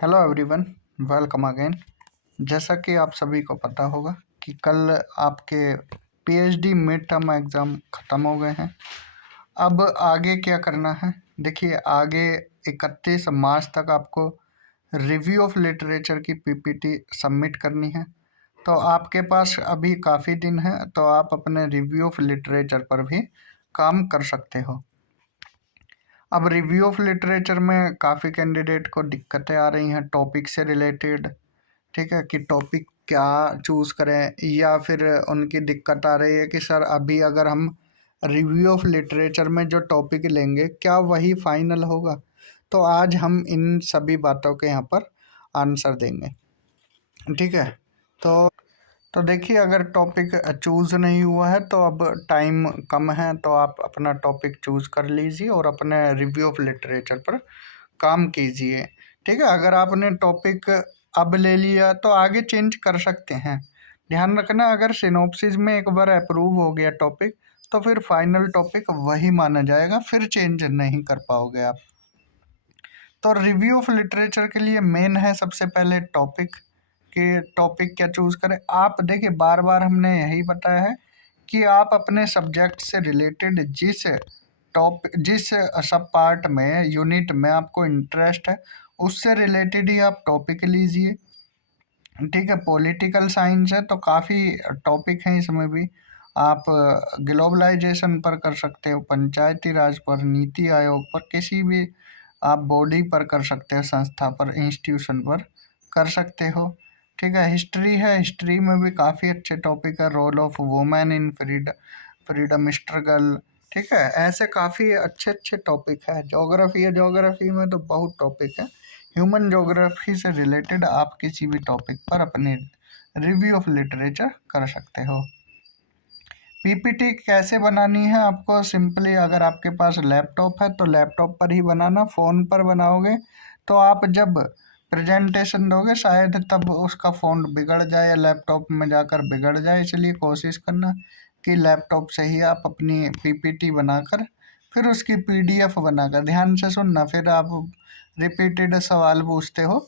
Hello everyone, welcome again. जैसा कि आप सभी को पता होगा कि कल आपके पीएचडी मिड टर्म एग्ज़ाम ख़त्म हो गए हैं। अब आगे क्या करना है? देखिए, आगे 31 मार्च तक आपको रिव्यू ऑफ लिटरेचर की पीपीटी सबमिट करनी है। तो आपके पास अभी काफ़ी दिन है, तो आप अपने रिव्यू ऑफ लिटरेचर पर भी काम कर सकते हो। अब रिव्यू ऑफ लिटरेचर में काफ़ी कैंडिडेट को दिक्कतें आ रही हैं टॉपिक से रिलेटेड। ठीक है, कि टॉपिक क्या चूज़ करें, या फिर उनकी दिक्कत आ रही है कि सर अभी अगर हम रिव्यू ऑफ लिटरेचर में जो टॉपिक लेंगे क्या वही फाइनल होगा। तो आज हम इन सभी बातों के यहाँ पर आंसर देंगे। ठीक है, तो देखिए, अगर टॉपिक चूज़ नहीं हुआ है तो अब टाइम कम है, तो आप अपना टॉपिक चूज़ कर लीजिए और अपने रिव्यू ऑफ लिटरेचर पर काम कीजिए। ठीक है, अगर आपने टॉपिक अब ले लिया तो आगे चेंज कर सकते हैं। ध्यान रखना, अगर सिनॉप्सिस में एक बार अप्रूव हो गया टॉपिक तो फिर फाइनल टॉपिक वही माना जाएगा, फिर चेंज नहीं कर पाओगे आप। तो रिव्यू ऑफ लिटरेचर के लिए मेन है सबसे पहले टॉपिक, कि टॉपिक क्या चूज़ करें। आप देखिए, बार बार हमने यही बताया है कि आप अपने सब्जेक्ट से रिलेटेड जिस सब पार्ट में यूनिट में आपको इंटरेस्ट है उससे रिलेटेड ही आप टॉपिक लीजिए। ठीक है, पॉलिटिकल साइंस है तो काफ़ी टॉपिक हैं इसमें भी। आप ग्लोबलाइजेशन पर कर सकते हो, पंचायती राज पर, नीति आयोग पर, किसी भी आप बॉडी पर कर सकते हो, संस्था पर, इंस्टीट्यूशन पर कर सकते हो। ठीक है, हिस्ट्री है, हिस्ट्री में भी काफ़ी अच्छे टॉपिक है, role of women in freedom struggle. ठीक है, ऐसे काफ़ी अच्छे अच्छे टॉपिक है। ज्योग्राफी है, ज्योग्राफी में तो बहुत टॉपिक है। ह्यूमन ज्योग्राफी से रिलेटेड आप किसी भी टॉपिक पर अपने रिव्यू ऑफ लिटरेचर कर सकते हो। पीपीटी कैसे बनानी है आपको? सिंपली, अगर आपके पास लैपटॉप है तो लैपटॉप पर ही बनाना। फ़ोन पर बनाओगे तो आप जब प्रेजेंटेशन दोगे शायद तब उसका फ़ॉन्ट बिगड़ जाए या लैपटॉप में जाकर बिगड़ जाए, इसलिए कोशिश करना कि लैपटॉप से ही आप अपनी पीपीटी बनाकर फिर उसकी पीडीएफ बनाकर, ध्यान से सुनना, फिर आप रिपीटेड सवाल पूछते हो।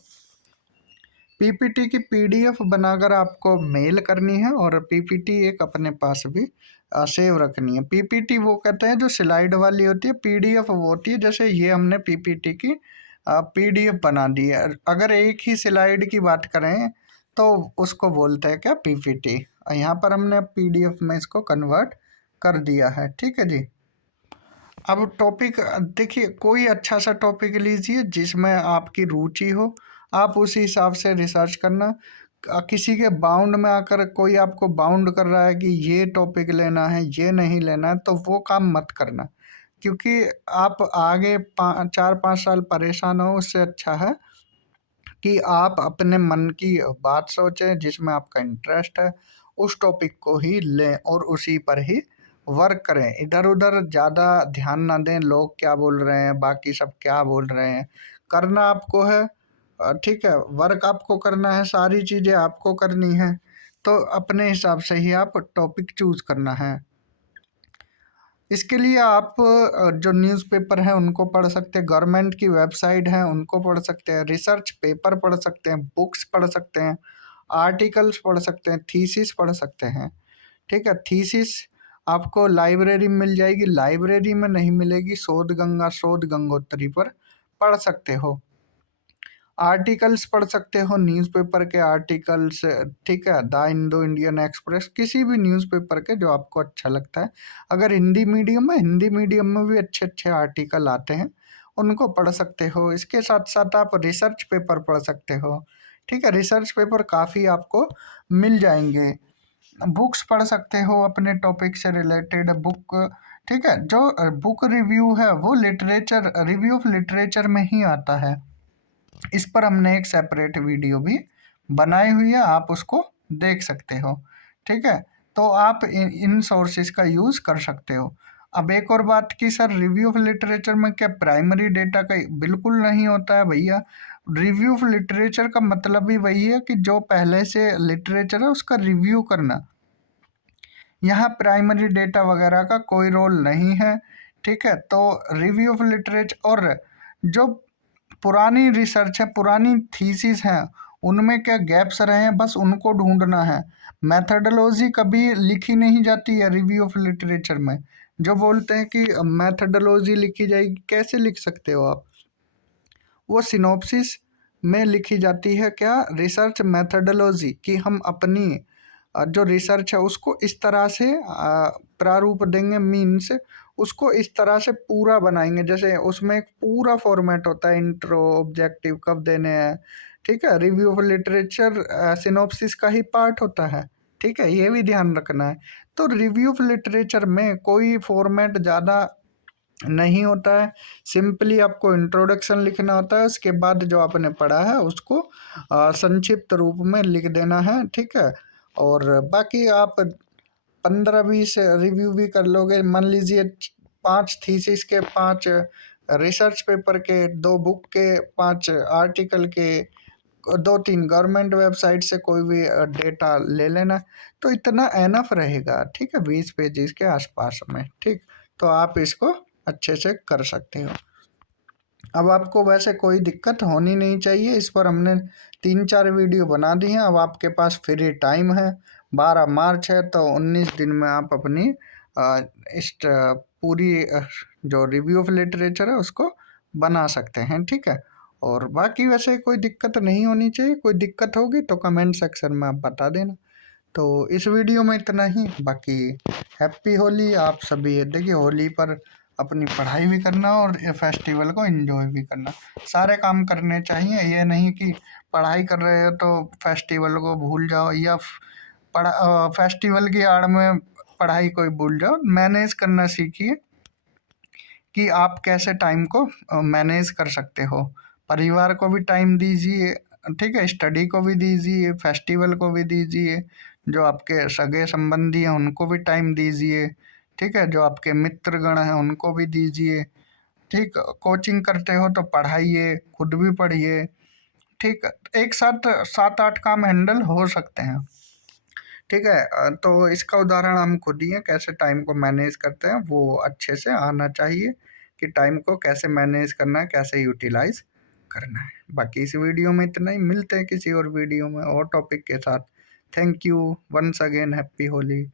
पीपीटी की पीडीएफ बनाकर आपको मेल करनी है और पीपीटी एक अपने पास भी सेव रखनी है। पीपीटी वो कहते हैं जो स्लाइड वाली होती है, पीडीएफ वो होती है जैसे ये हमने पीपीटी की पीडीएफ बना दी है। अगर एक ही स्लाइड की बात करें तो उसको बोलते हैं क्या, पीपीटी। यहाँ पर हमने पीडीएफ में इसको कन्वर्ट कर दिया है। ठीक है जी। अब टॉपिक देखिए, कोई अच्छा सा टॉपिक लीजिए जिसमें आपकी रुचि हो, आप उसी हिसाब से रिसर्च करना। किसी के बाउंड में आकर कोई आपको बाउंड कर रहा है कि ये टॉपिक लेना है, ये नहीं लेना है, तो वो काम मत करना, क्योंकि आप आगे 4-5 साल परेशान हो। उससे अच्छा है कि आप अपने मन की बात सोचें, जिसमें आपका इंटरेस्ट है उस टॉपिक को ही लें और उसी पर ही वर्क करें। इधर उधर ज़्यादा ध्यान ना दें, लोग क्या बोल रहे हैं, बाकी सब क्या बोल रहे हैं। करना आपको है, ठीक है, वर्क आपको करना है, सारी चीज़ें आपको करनी है। तो अपने हिसाब से ही आप टॉपिक चूज़ करना है। इसके लिए आप जो न्यूज़पेपर हैं उनको पढ़ सकते हैं, गवर्नमेंट की वेबसाइट है उनको पढ़ सकते हैं, रिसर्च पेपर पढ़ सकते हैं, बुक्स पढ़ सकते हैं, आर्टिकल्स पढ़ सकते हैं, थीसिस पढ़ सकते हैं। ठीक है, थीसिस आपको लाइब्रेरी में मिल जाएगी, लाइब्रेरी में नहीं मिलेगी, शोध गंगा, शोध गंगोत्री पर पढ़ सकते हो। आर्टिकल्स पढ़ सकते हो, न्यूज़पेपर के आर्टिकल्स। ठीक है, द इंडो इंडियन एक्सप्रेस, किसी भी न्यूज़पेपर के जो आपको अच्छा लगता है। अगर हिंदी मीडियम है, हिंदी मीडियम में भी अच्छे अच्छे आर्टिकल आते हैं, उनको पढ़ सकते हो। इसके साथ साथ आप रिसर्च पेपर पढ़ सकते हो। ठीक है, रिसर्च पेपर काफ़ी आपको मिल जाएंगे। बुक्स पढ़ सकते हो अपने टॉपिक से रिलेटेड बुक। ठीक है, जो बुक रिव्यू है वो लिटरेचर, रिव्यू ऑफ लिटरेचर में ही आता है। इस पर हमने एक सेपरेट वीडियो भी बनाई हुई है, आप उसको देख सकते हो। ठीक है, तो आप इन सोर्सेज का यूज़ कर सकते हो। अब एक और बात कि सर रिव्यू ऑफ लिटरेचर में क्या प्राइमरी डेटा का, बिल्कुल नहीं होता है भैया। रिव्यू ऑफ लिटरेचर का मतलब ही वही है कि जो पहले से लिटरेचर है उसका रिव्यू करना। यहाँ प्राइमरी डेटा वगैरह का कोई रोल नहीं है। ठीक है, तो रिव्यू ऑफ लिटरेचर और जो पुरानी रिसर्च है, पुरानी थीसिस हैं, उनमें क्या गैप्स रहे हैं, बस उनको ढूंढना है। मैथडोलॉजी कभी लिखी नहीं जाती है रिव्यू ऑफ लिटरेचर में। जो बोलते हैं कि मैथडोलॉजी लिखी जाएगी, कैसे लिख सकते हो आप? वो सिनॉप्सिस में लिखी जाती है। क्या? रिसर्च मैथडोलॉजी, कि हम अपनी जो रिसर्च है उसको इस तरह से प्रारूप देंगे, मीन्स उसको इस तरह से पूरा बनाएंगे। जैसे उसमें एक पूरा फॉर्मेट होता है, इंट्रो, ऑब्जेक्टिव कब देने हैं, ठीक है। रिव्यू ऑफ लिटरेचर सिनॉप्सिस का ही पार्ट होता है, ठीक है, ये भी ध्यान रखना है। तो रिव्यू ऑफ लिटरेचर में कोई फॉर्मेट ज़्यादा नहीं होता है, सिंपली आपको इंट्रोडक्शन लिखना होता है, उसके बाद जो आपने पढ़ा है उसको संक्षिप्त रूप में लिख देना है, ठीक है। और बाकी आप 15-20 रिव्यू भी कर लोगे। मान लीजिए 5 थीसिस के, 5 रिसर्च पेपर के, 2 बुक के, 5 आर्टिकल के, 2-3 गवर्नमेंट वेबसाइट से कोई भी डेटा ले लेना, तो इतना एनफ रहेगा, ठीक है, 20 पेजेस के आसपास में, ठीक। तो आप इसको अच्छे से कर सकते हो। अब आपको वैसे कोई दिक्कत होनी नहीं चाहिए, इस पर हमने 3-4 वीडियो बना दी हैं। अब आपके पास फ्री टाइम है, 12 मार्च है, तो 19 दिन में आप अपनी इस पूरी जो रिव्यू ऑफ लिटरेचर है उसको बना सकते हैं, ठीक है। और बाकी वैसे कोई दिक्कत नहीं होनी चाहिए, कोई दिक्कत होगी तो कमेंट सेक्शन में आप बता देना। तो इस वीडियो में इतना ही। बाकी हैप्पी होली आप सभी। देखिए, होली पर अपनी पढ़ाई भी करना और ये फेस्टिवल को एंजॉय भी करना, सारे काम करने चाहिए। ये नहीं कि पढ़ाई कर रहे हो तो फेस्टिवल को भूल जाओ, या फेस्टिवल की आड़ में पढ़ाई को ही भूल जाओ। मैनेज करना सीखिए कि आप कैसे टाइम को मैनेज कर सकते हो। परिवार को भी टाइम दीजिए, ठीक है, स्टडी को भी दीजिए, फेस्टिवल को भी दीजिए, जो आपके सगे संबंधी हैं उनको भी टाइम दीजिए, ठीक है, जो आपके मित्रगण हैं उनको भी दीजिए, ठीक। कोचिंग करते हो तो पढ़ाइए, खुद भी पढ़िए, ठीक। एक साथ 7-8 काम हैंडल हो सकते हैं, ठीक है। तो इसका उदाहरण हम खुद ही हैं, कैसे टाइम को मैनेज करते हैं वो अच्छे से आना चाहिए, कि टाइम को कैसे मैनेज करना है, कैसे यूटिलाइज करना है। बाकी इस वीडियो में इतना ही, मिलते हैं किसी और वीडियो में और टॉपिक के साथ। Thank you once again, happy Holi.